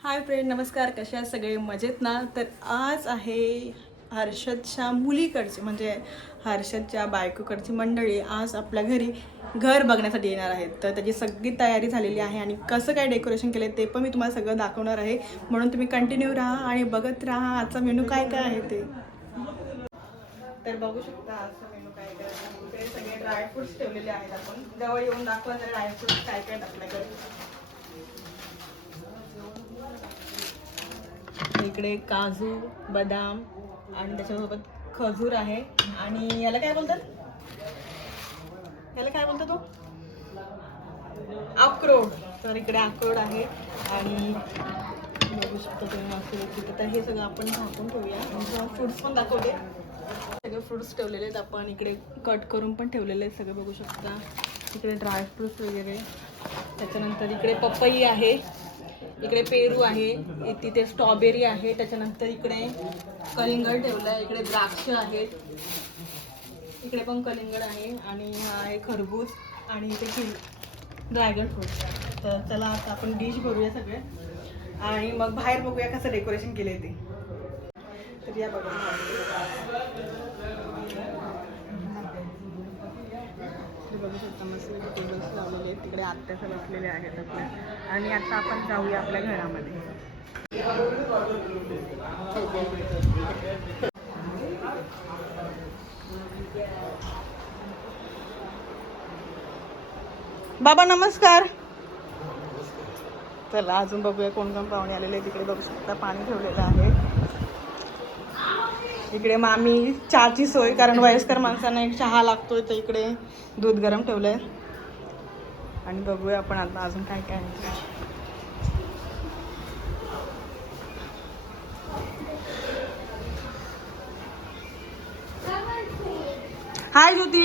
Hi friend नमस्कार. कशा आहात सगळे? मजेत ना? तर आज आहे हर्षदच्या मुलीकडची म्हणजे हर्षदच्या बायकोकडची मंडळी. आज आपल्या घरी घर बघण्यासाठी येणार आहेत. तर त्याची सगळी तयारी झालेली आहे आणि कसं काय डेकोरेशन केलं ते पण मी तुम्हाला सगळं दाखवणार आहे. म्हणून तुम्ही कंटिन्यू राहा आणि बघत राहा आजचा मेनू काय काय आहे ते. तर बघू शकता आजचा मेनू काय काय इकडे सगळे ड्रायफ्रुट्स ठेवलेले आहेत आपण. जवळ येऊन दाखवा तर ड्रायफ्रुट्स काय काय आहेत इकडे काजू बदाम आणि त्याच्यासोबत खजूर आहे. आणि याला काय बोलतात? याला काय बोलतो तो? अक्रोड. तर इकडे अक्रोड आहे. आणि बघू शकतो तुम्ही तर हे सगळं आपण झाकून ठेवूया. आणि फ्रुट्स पण दाखवते. सगळे फ्रुट्स ठेवलेले आहेत. आपण इकडे कट करून पण ठेवलेले आहेत. सगळे बघू शकता. इकडे ड्रायफ्रुट्स वगैरे. त्याच्यानंतर इकडे पपई आहे. इकडे पेरू आहे तिथे स्ट्रॉबेरी आहे त्याच्यानंतर इकडे कलिंगड ठेवलं आहे इकडे द्राक्ष आहेत इकडे पण कलिंगड आहे आणि हा आहे खरबूज आणि इथे किल ड्रॅगन फ्रूट तर चला आता आपण डिश भरूया सगळे. आणि मग बाहेर बघूया कसं डेकोरेशन केलं आहे ते. तर या बघा. बघू शकता मस्त टेबल्स लावलेले आहेत. तिकडे आत्याचं बसलेले आहेत आपल्या. आणि आता आपण जाऊया आपल्या घरामध्ये. बाबा नमस्कार. चला अजून बघूया कोण कोण पाहुणे आलेले आहेत. तिकडे बघू शकता पाणी ठेवलेलं आहे. इकडे मामी चहाची सोय कारण वयस्कर माणसांना एक चहा लागतोय तर इकडे दूध गरम ठेवलंय. आणि बघूया आपण आता अजून काय काय आहे. हाय ज्योती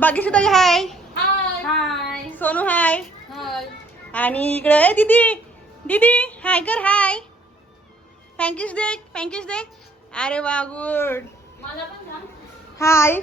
बाकी सुद्धा हाय हाय सोनू हाय आणि इकडे ए, दीदी. दीदी हाय कर हाय थँक्यूच दे थँक्यूच दे अरे वा गुड हाय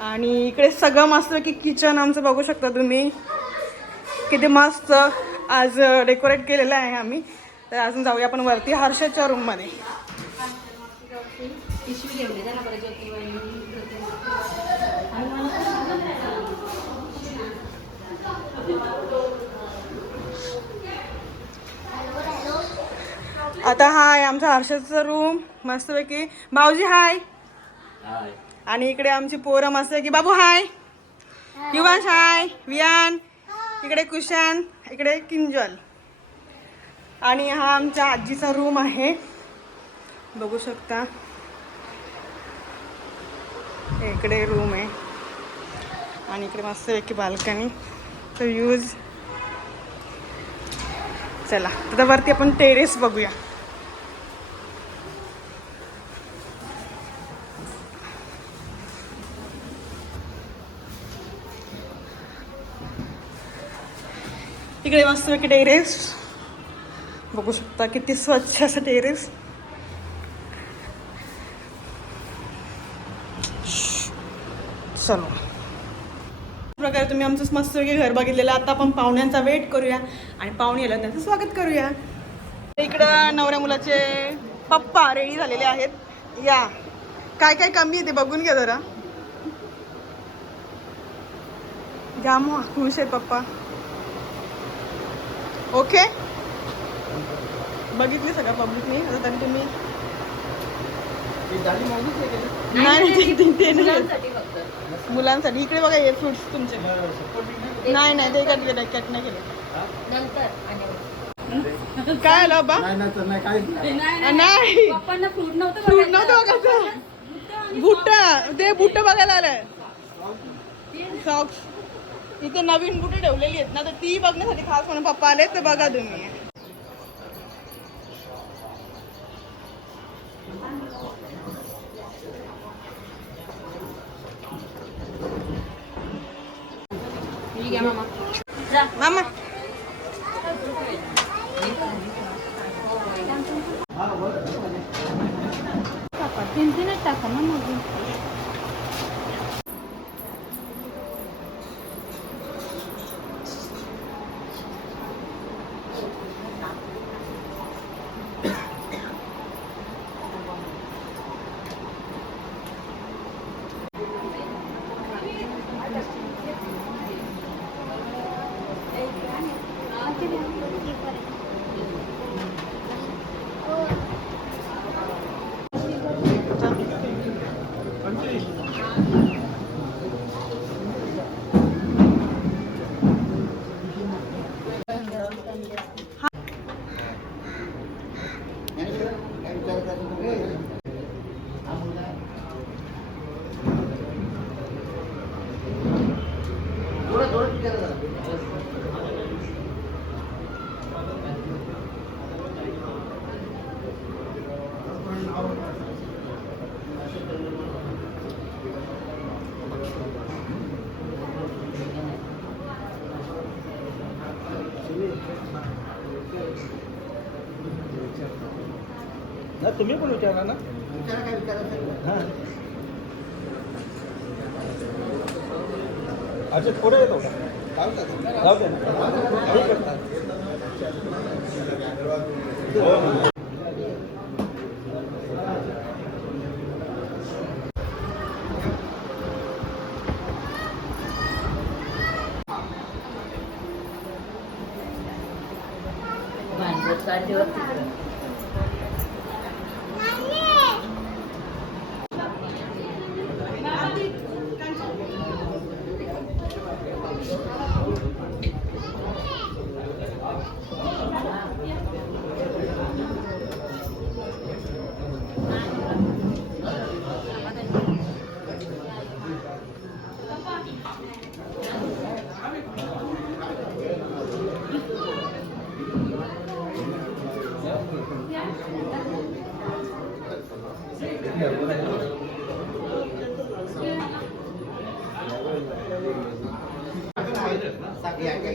आणि इकडे सगळं मस्त की किचन आमचं बघू शकता तुम्ही. किती मस्त आज डेकोरेट केलेलं आहे आम्ही. तर अजून जाऊया आपण वरती हर्षदच्या रूममध्ये पिशवी ठेवली ना बरं ज्योती आता हाय आमचा हर्षदचा रूम मस्तपैकी. भाऊजी हाय. आणि इकडे आमची पोरं मस्त की बाबू हाय. युवांश हाय. वियान इकडे कुशान. इकडे किंजल. आणि हा आमच्या आजीचा रूम आहे. बघू शकता. इकडे रूम आहे. आणि इकडे मस्त की बाल्कनी तर यूज चला. आता वरती आपण टेरेस बघूया. तिकडे मस्तपैकी टेरेस बघू शकता किती स्वच्छ असं टेरेस चलो. प्रकारे तुम्ही आमचं मस्तपैकी घर बघितलेलं. आता आपण पाहुण्यांचा वेट करूया आणि पाहुणे आला त्यांचं स्वागत करूया. इकडं नवऱ्या मुलाचे पप्पा रेडी झालेले आहेत. या. काय काय कमी आहे ते बघून घ्या जरा. जाम खुश आहे पप्पा. ओके? बघितली सगळं पब्लिकनी आता तरी तुम्ही नाही नाही, ते-. मुलांसाठी फक्त. मुलांसाठी. इकडे बघा हे फ्रुट्स तुमचे. नाही नाही ते कट केलं कट नाही केलं. काय आलं बा नाही नाही तर नाही काहीच नाही. नाही पप्पांना फ्रूट नव्हतं फ्रूट नव्हतं बघायचं. बुट्टा ते बुट्ट बघायला आलंय. सॉक्स इथे नवीन बुटे ठेवलेली आहेत ना तर ती बघण्यासाठी खास म्हणून पप्पा आले तर बघा तुम्ही. मामा जा मामा तीन तीनच टाका ना मग ना तुम्ही पण विचारा ना. हां. अच्छा पुढे येतो का? जाऊ दे ना. ठीक आहे.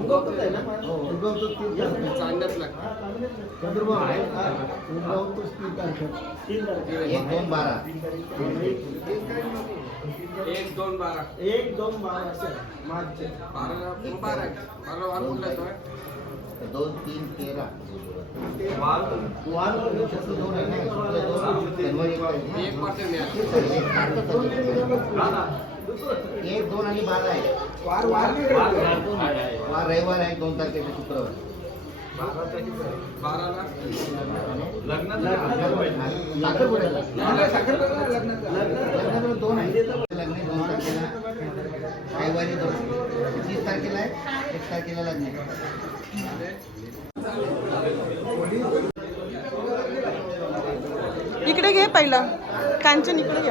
उगवतच आहे ना हो तीन तारखेला. चंद्रभाऊ आहे हा. उगवतोच तीन तारखेला. तीन तारखेला. एक दोन बारा एक दोन बारा एक दोन बारा असेल मार्चचे बारा बारा बारा वार कुठला येतोय दोन तीन तेरा वार वार दोन आहे ना एक आहे. एक दोन आणि बारा आहे. वार वार वार रविवार आहे दोन तारखेचे शुक्रवार. दोन आहे. लग्न दोन तारखेला रविवारी दोन. तीस तारखेला आहे एक तारखेला लग्न आहे. इकडे घे पहिलं. कांचन इकडे घे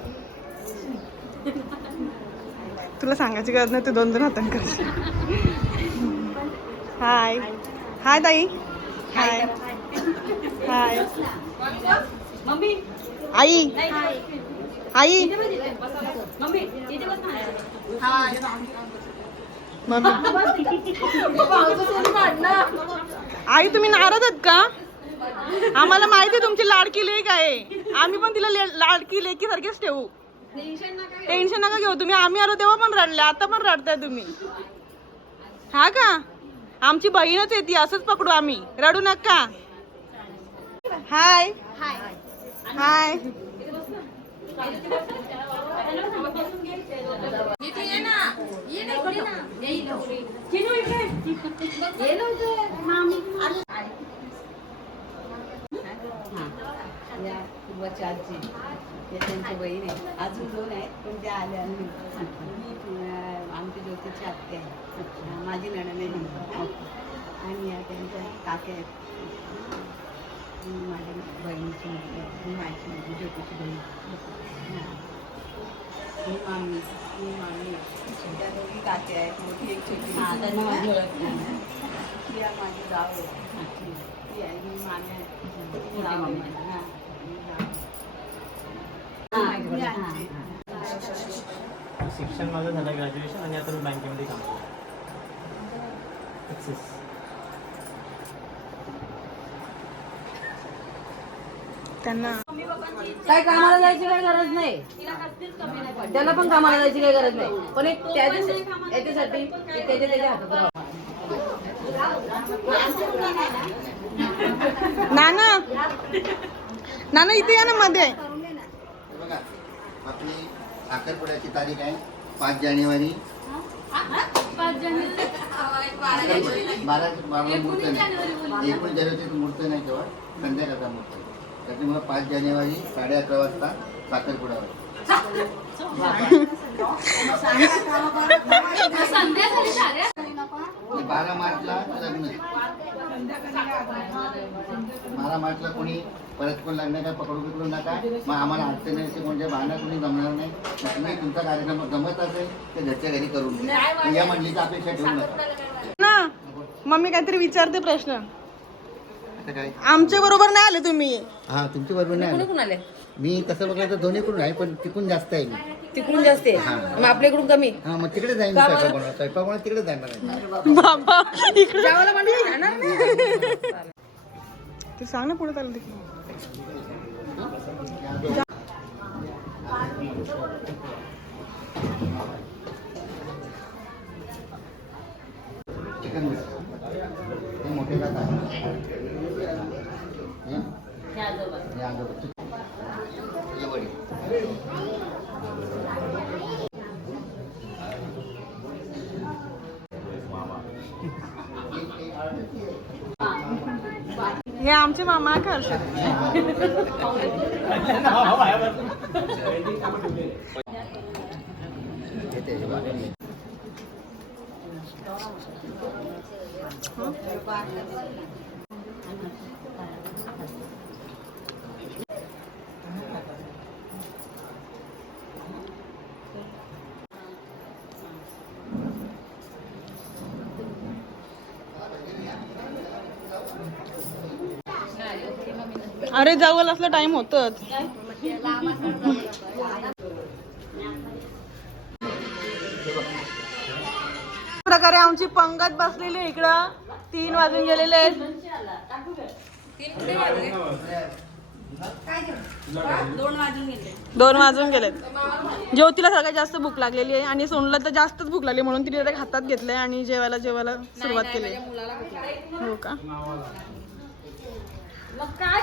तुला सांगायची गरज नाही तू दोन दोन हातांक हाय. हाय ताई. हाय. हाय. मम्मी. आई. आई. आई तुम्ही नाराज आहात का? आम्हाला माहिती आहे तुमची लाडकी लेक आहे. आम्ही पण तिला ले- लाडकी लेकी सारखीच ठेवू. टेन्शन नका घेऊ. तुम्ही आम्ही आलो तेव्हा पण रडले. आता पण रडताय तुम्ही. हा का? आमची बहीणच आहे ती असंच पकडू आम्ही. रडू नका. हाय हाय इकडे. ये. या पूर्वाची आजी. या त्यांच्या बहीण. आहे अजून दोन आहेत पण त्या आल्या मी आमच्या ज्योतीची आत्या आहे. माझी नणंद आहे. आणि या त्यांच्या काक्या आहेत. माझ्या बहिणीची मुलगी माझी मुलगी ज्योतीची बहीण हां. ही मामी. मामी. त्या दोघी काकी आहेत. मोठी एक छोटी त्यांना माझी ओळख आहे माझी जाव आहे. आहे. ही मामी आहे. जाव आहे. हां. ही जाव आहे. हां, ही बरोबर. आजी. हां, शिक्षण माझं झालं ग्रॅज्युएशन आणि आता मी बँकेमध्ये काम करतो एक्सिस त्यांना काय कामाला जायची काही गरज नाही तिला कसलीच कमी नाही पडली. त्याला पण कामाला जायची काही गरज नाही पण एक त्याच्या याच्यासाठी एक त्याच्या त्याच्या हातात राहावं. नाना नाना इथे या ना मध्ये हे साखरपुड्याची तारीख आहे. पाच जानेवारी. पाच जानेवारी. साखरपुडा. बारा बारा मुहूर्त नाही. एकोणीस मुहूर्त नाही तेव्हा संध्याकाळचा मुहूर्त. त्याच्यामुळे पाच जानेवारी साडे अकरा वाजता साखरपुड्यावर संध्याकाळी साड्या आणि बारा मार्चला लग्न मार्चला कोणी परत कोण लग्न काय पकडू बिकडू नका. मग आम्हाला अडचण यायची म्हणजे बहाणा कोणी जमणार नाही. तुम्ही तुमचा कार्यक्रम जमत असेल तर घरच्या घरी करून. या मंडळीची अपेक्षा ठेवू नका ना मम्मी काहीतरी विचारते प्रश्न. आमच्या बरोबर नाही आले तुम्ही. हा तुमच्या बरोबर नाही आलं. आले? मी तसं बघलं तर दोन्हीकडून आहे पण तिकडून जास्त आहे मी. तिकडून जास्त आहे? हा. मग आपल्याकडून कमी? हा मग तिकडे जाईन स्वयंपाक तिकडे जाणार आहे. बाबा इकडे. जेवायला म्हणजे जाणार नाही. ते सांग ना पुढे चालते चिकन हे? मोठे हे? आमचे मामा आहे का हर्षद येते हे बघा. अरे जवळ असलं टाइम होतच. प्रकारे आमची पंगत बसलेली आहे इकडं. तीन वाजून गेलेले आहेत. दोन वाजून गेलेत. ज्योतीला सगळ्यात जास्त भूक लागलेली आहे आणि सोनला तर जास्तच भूक लागली म्हणून तिने direct हातात घेतलंय आणि जेवायला जेवायला सुरुवात केली हो का? मग काय